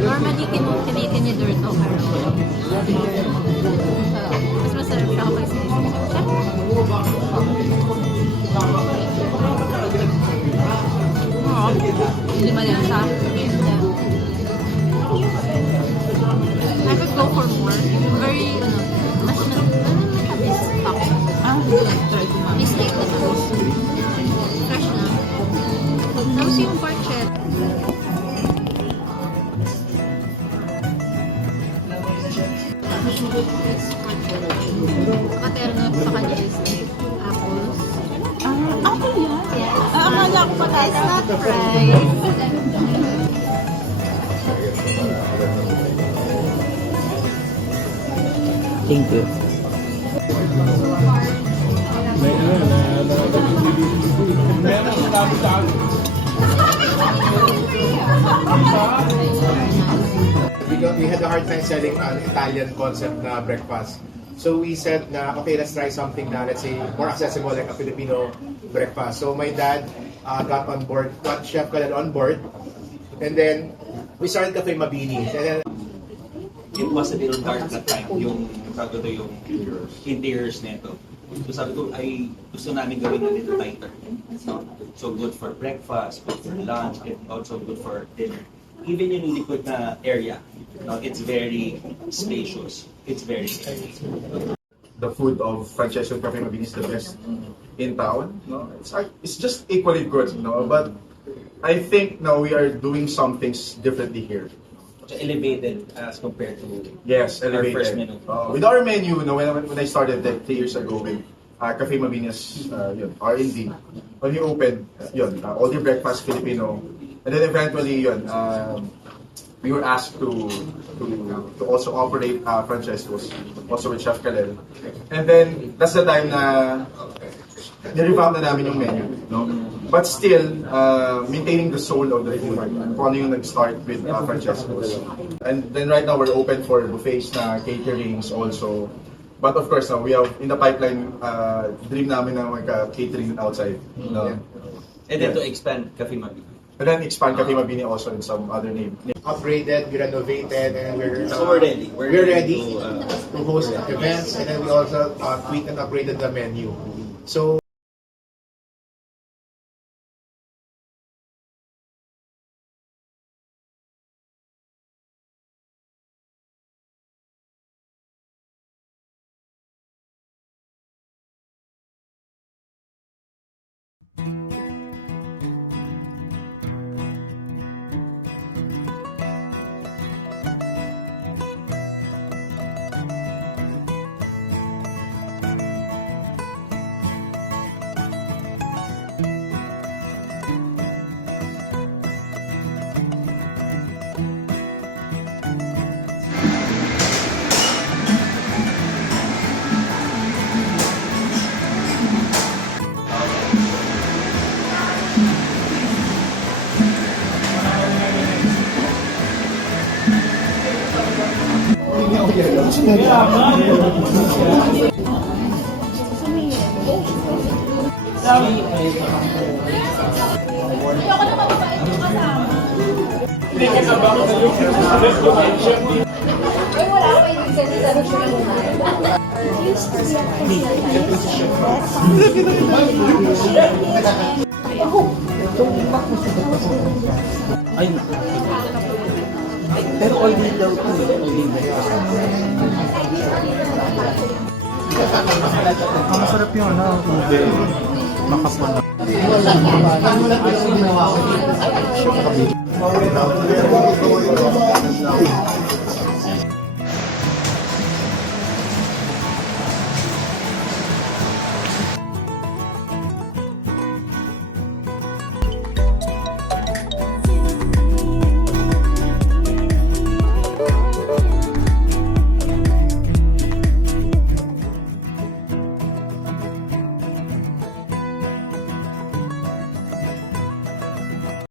Normally, kinidor to, pero mas masarap siya kapag sinisip siya. Hindi malasa. I could go for more. Very, mas matamis pa. It's like the toast. Fresh na. Tapos yung porchet. Paterno sa kanya is like apples. Apple yan? Yes. Akala ko patatas. It's not fried. Thank you. We had a hard time selling an Italian concept na breakfast. So we said na, okay, let's try something na, let's say, more accessible like a Filipino breakfast. So my dad got on board, got Chef Kalel on board, and then we started Cafe Mabini. And then, it was a little dark that time, yung sabi ko yung interiors nito. So sabi ko, ay gusto namin gawin a little lighter. So good for breakfast, good for lunch, and also good for dinner. Even yung likod na area, it's very spacious. It's very spacious. The food of Francesco Cafe Mabini is the best in town. No, it's just equally good. No, but I think now we are doing some things differently here. Elevated as compared to Yes, our elevated. first menu. With our menu, when I started that 3 years ago with Cafe Mabini's R&D, when we opened, all the breakfast Filipino, and then eventually, we were asked to also operate Francesco's, also with Chef Kalel. And then, that's the time na nirevamp na namin yung menu. No? But still, maintaining the soul of the food. Kung ano yung nag-start with Francesco's. And then right now, we're open for buffets na, caterings also. But of course, we have in the pipeline, dream namin na mag-catering outside. No? And then to expand Cafe Mabini. And then expand Cafe Mabini also in some other name. upgraded, we renovated, and we're ready. We're ready to host events, and then we also tweaked and upgraded the menu. So Pero all day daw ito eh. All day Ang masarap yung ube. Makapon na.